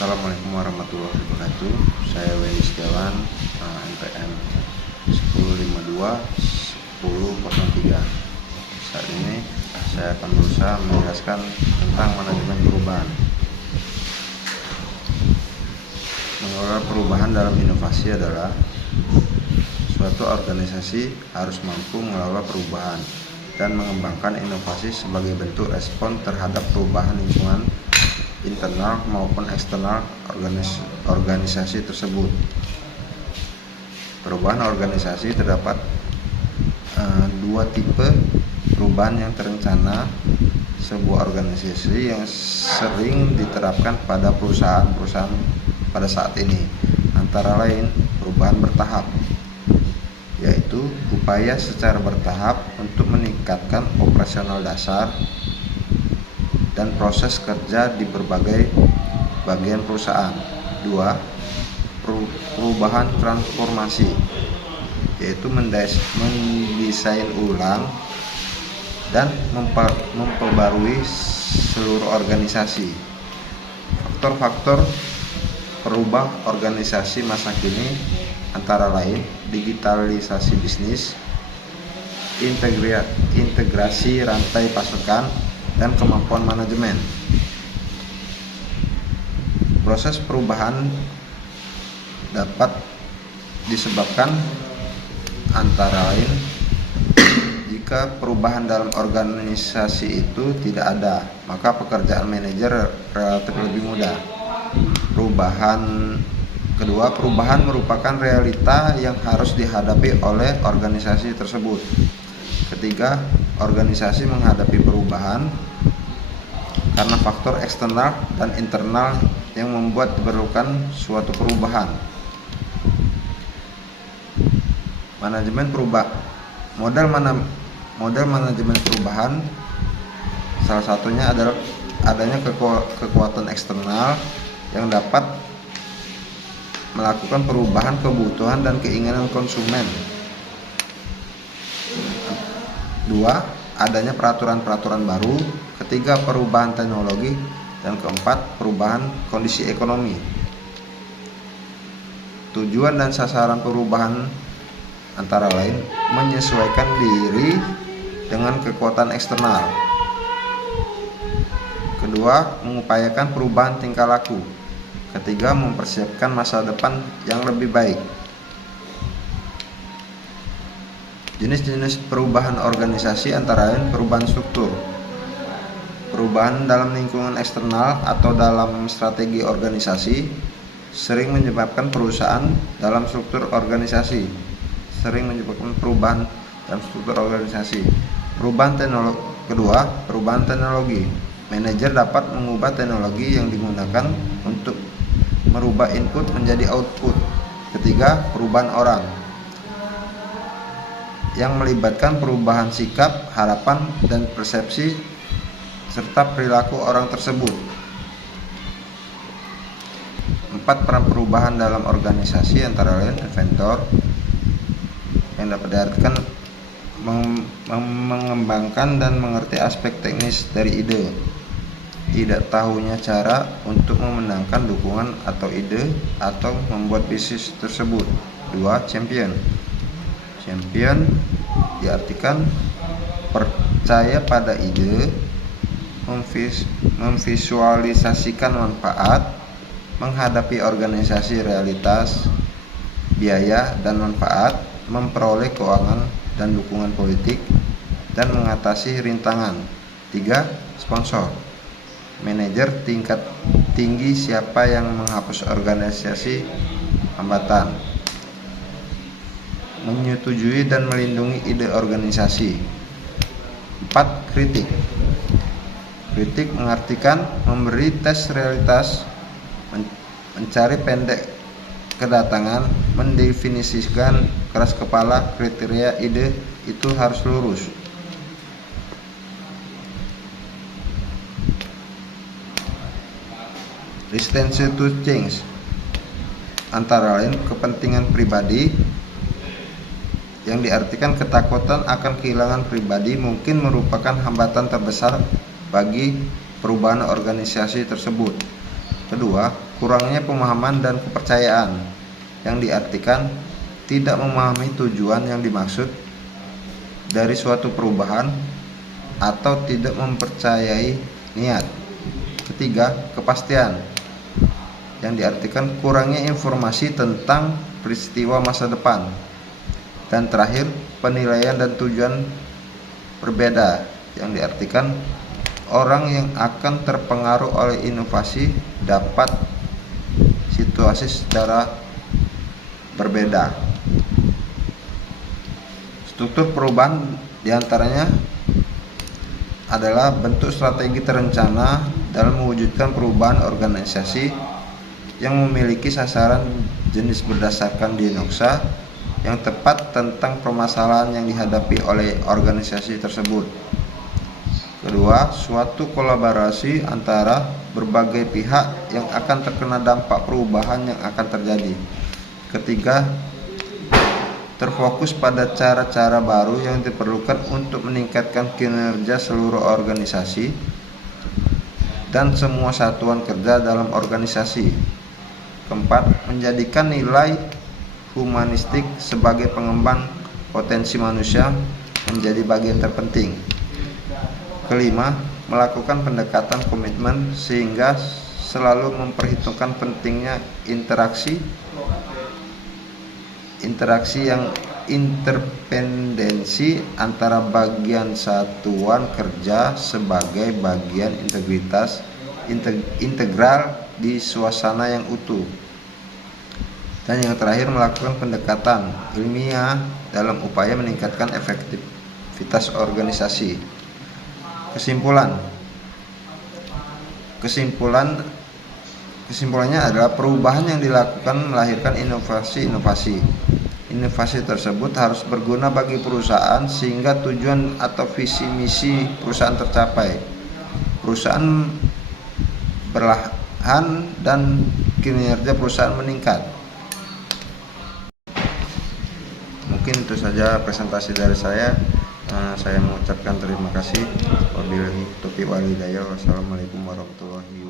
Assalamualaikum warahmatullahi wabarakatuh. Saya Wendy Setiawan, NPM 1052-1003. Saat ini saya akan berusaha menjelaskan tentang manajemen perubahan. Mengelola perubahan dalam inovasi adalah suatu organisasi harus mampu mengelola perubahan dan mengembangkan inovasi sebagai bentuk respon terhadap perubahan lingkungan internal maupun eksternal organisasi tersebut. Perubahan organisasi terdapat dua tipe: perubahan yang terencana. Sebuah organisasi yang sering diterapkan pada perusahaan-perusahaan pada saat ini, antara lain perubahan bertahap, yaitu upaya secara bertahap untuk meningkatkan operasional dasar dan proses kerja di berbagai bagian perusahaan. 2. Perubahan transformasi, yaitu mendesain ulang dan memperbarui seluruh organisasi. Faktor-faktor perubah organisasi masa kini antara lain digitalisasi bisnis, integrasi rantai pasokan, dan kemampuan manajemen. Proses perubahan dapat disebabkan antara lain jika perubahan dalam organisasi itu tidak ada, maka pekerjaan manajer relatif lebih mudah. Perubahan merupakan realita yang harus dihadapi oleh organisasi tersebut. Ketiga, organisasi menghadapi perubahan karena faktor eksternal dan internal yang membuat diperlukan suatu perubahan. Manajemen perubahan. Model manajemen perubahan salah satunya adalah adanya kekuatan eksternal yang dapat melakukan perubahan kebutuhan dan keinginan konsumen. 2. Adanya peraturan-peraturan baru. Ketiga, perubahan teknologi. Dan keempat, perubahan kondisi ekonomi. Tujuan dan sasaran perubahan antara lain menyesuaikan diri dengan kekuatan eksternal. Kedua, mengupayakan perubahan tingkah laku. Ketiga, mempersiapkan masa depan yang lebih baik. Jenis-jenis perubahan organisasi antara lain perubahan struktur, perubahan dalam lingkungan eksternal atau dalam strategi organisasi, sering menyebabkan perubahan dalam struktur organisasi. Perubahan teknologi. Kedua, perubahan teknologi. Manajer dapat mengubah teknologi yang digunakan untuk merubah input menjadi output. Ketiga, perubahan orang, yang melibatkan perubahan sikap, harapan, dan persepsi serta perilaku orang tersebut. 4. Peran perubahan dalam organisasi antara lain inventor, yang dapat diartikan mengembangkan dan mengerti aspek teknis dari ide, tidak tahunya cara untuk memenangkan dukungan atau ide atau membuat bisnis tersebut. 2. Champion diartikan percaya pada ide, memvisualisasikan manfaat, menghadapi organisasi realitas, biaya dan manfaat, memperoleh keuangan dan dukungan politik, dan mengatasi rintangan. 3. Sponsor, manajer tingkat tinggi siapa yang menghapus organisasi hambatan, menyetujui dan melindungi ide organisasi. 4. Kritik mengartikan memberi tes realitas, mencari pendek kedatangan, mendefinisikan keras kepala kriteria ide itu harus lurus. Resistance to change antara lain kepentingan pribadi, yang diartikan ketakutan akan kehilangan pribadi mungkin merupakan hambatan terbesar bagi perubahan organisasi tersebut. Kedua, kurangnya pemahaman dan kepercayaan, yang diartikan tidak memahami tujuan yang dimaksud dari suatu perubahan atau tidak mempercayai niat. Ketiga, kepastian, yang diartikan kurangnya informasi tentang peristiwa masa depan. Dan terakhir, penilaian dan tujuan berbeda, yang diartikan orang yang akan terpengaruh oleh inovasi dapat situasi secara berbeda. Struktur perubahan diantaranya adalah bentuk strategi terencana dalam mewujudkan perubahan organisasi yang memiliki sasaran jenis berdasarkan diagnosa yang tepat tentang permasalahan yang dihadapi oleh organisasi tersebut. Kedua, suatu kolaborasi antara berbagai pihak yang akan terkena dampak perubahan yang akan terjadi. Ketiga, terfokus pada cara-cara baru yang diperlukan untuk meningkatkan kinerja seluruh organisasi dan semua satuan kerja dalam organisasi. Keempat, menjadikan nilai humanistik sebagai pengembang potensi manusia menjadi bagian terpenting. Kelima, melakukan pendekatan komitmen sehingga selalu memperhitungkan pentingnya interaksi yang interdependensi antara bagian satuan kerja sebagai bagian integral di suasana yang utuh. Dan yang terakhir, melakukan pendekatan ilmiah dalam upaya meningkatkan efektivitas organisasi. Kesimpulannya adalah perubahan yang dilakukan melahirkan inovasi. Inovasi tersebut harus berguna bagi perusahaan sehingga tujuan atau visi misi perusahaan tercapai. Perusahaan berlahan dan kinerja perusahaan meningkat. Mungkin itu saja presentasi dari saya. Saya mengucapkan terima kasih. Wabillahi taufiq wal hidayah. Wassalamualaikum warahmatullahi wabarakatuh.